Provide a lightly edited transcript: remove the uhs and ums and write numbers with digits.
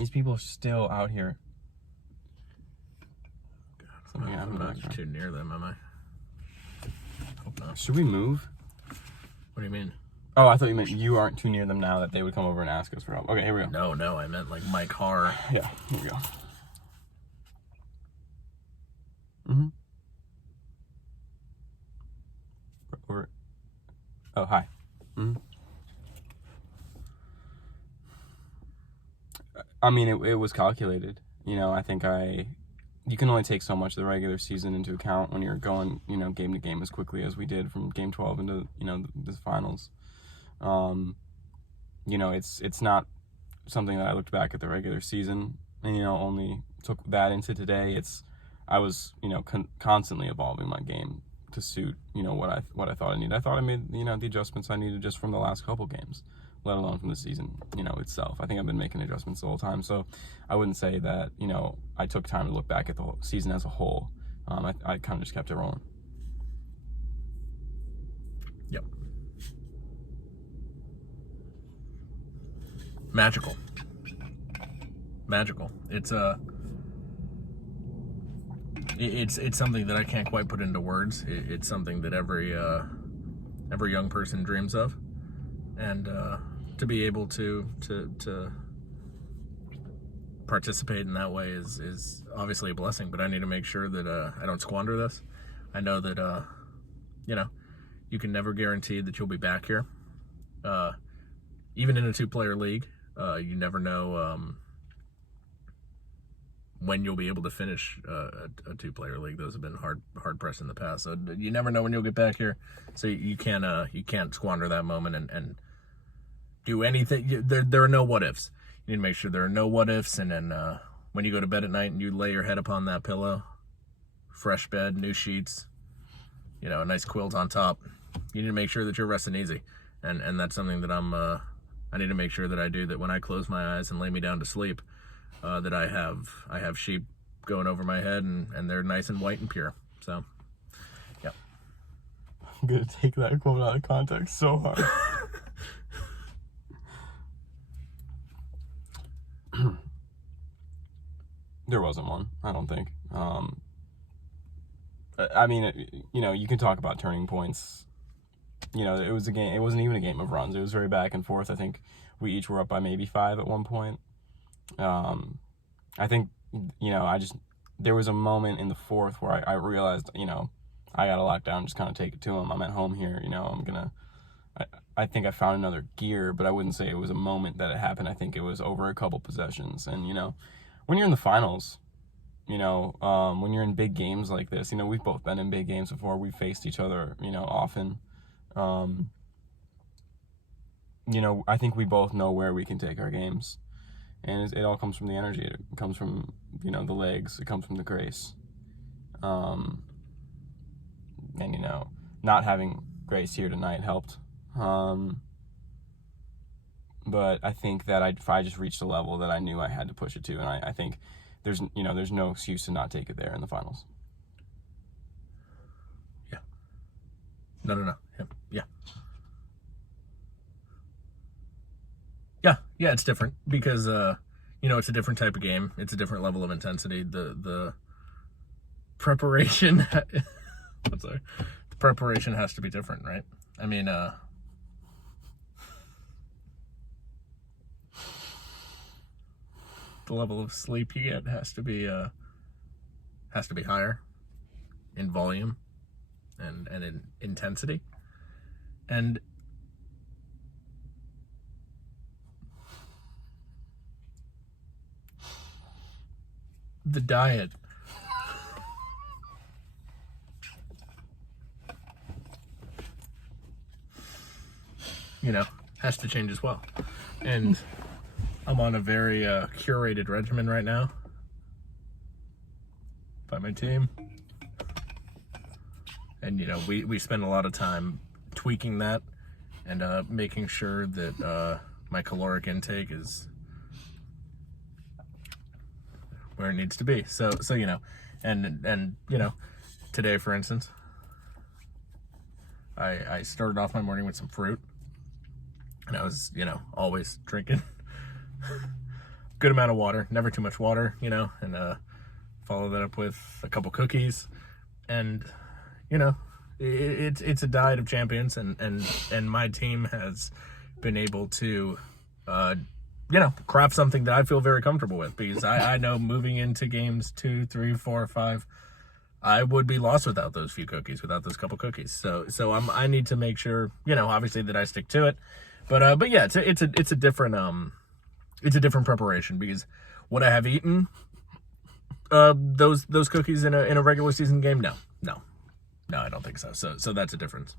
These people are still out here. I'm not too near them, am I? Hope not. Should we move? What do you mean? Oh, I thought you meant you aren't too near them now that they would come over and ask us for help. Okay, here we go. No, I meant like my car. Yeah, here we go. Mm-hmm. Over. Oh, hi. Mm-hmm. I mean, it was calculated. You know, I think you can only take so much of the regular season into account when you're going, you know, game to game as quickly as we did from game 12 into, you know, the finals. You know, it's not something that I looked back at the regular season and, you know, only took that into today. I was, you know, constantly evolving my game to suit, you know, what I thought I needed. I thought I made, you know, the adjustments I needed just from the last couple games, let alone from the season, you know, itself. I think I've been making adjustments the whole time. So I wouldn't say that, you know, I took time to look back at the whole season as a whole. I kind of just kept it rolling. Yep. Magical. It's something that I can't quite put into words. It's something that every young person dreams of, and to be able to participate in that way is obviously a blessing. But I need to make sure that I don't squander this. I know that you know, you can never guarantee that you'll be back here. Even in a 2-player league, you never know when you'll be able to finish a 2-player league. Those have been hard pressed in the past. So you never know when you'll get back here. So you can't squander that moment and do anything. There are no what ifs. You need to make sure there are no what ifs. And then when you go to bed at night and you lay your head upon that pillow, fresh bed, new sheets, you know, a nice quilt on top, you need to make sure that you're resting easy. And that's something that I need to make sure that I do, that when I close my eyes and lay me down to sleep, that I have sheep going over my head and they're nice and white and pure. So, yeah. I'm going to take that quote out of context so hard. There wasn't one, I don't think. I mean, you know, you can talk about turning points. You know, it was a game. It wasn't even a game of runs. It was very back and forth. I think we each were up by maybe 5 at one point. I think, you know, there was a moment in the fourth where I realized, you know, I got to lock down, just kind of take it to him. I'm at home here, you know, I think I found another gear, but I wouldn't say it was a moment that it happened. I think it was over a couple possessions. And, you know, when you're in the finals, you know, when you're in big games like this, you know, we've both been in big games before. We've faced each other, you know, often. You know, I think we both know where we can take our games. And it all comes from the energy. It comes from, you know, the legs. It comes from the grace. And, you know, not having Grace here tonight helped. But I think that I just reached a level that I knew I had to push it to. And I think there's no excuse to not take it there in the finals. Yeah. No. Yeah. Yeah, it's different because, you know, it's a different type of game. It's a different level of intensity. The preparation, the preparation has to be different, right? I mean, the level of sleep you get has to be higher in volume and in intensity. And the diet, you know, has to change as well. And I'm on a very curated regimen right now by my team. And, you know, we spend a lot of time tweaking that and making sure that my caloric intake is where it needs to be. So you know, and you know, today, for instance, I started off my morning with some fruit, and I was, you know, always drinking good amount of water, never too much water, and follow that up with a couple cookies, and it's a diet of champions, and my team has been able to craft something that I feel very comfortable with, because I know moving into games 2, 3, 4, 5, I would be lost without those few cookies, without those couple cookies. So I need to make sure, obviously, that I stick to it. But yeah, it's a different preparation, because would I have eaten those cookies in a regular season game? No, I don't think so. So that's a difference.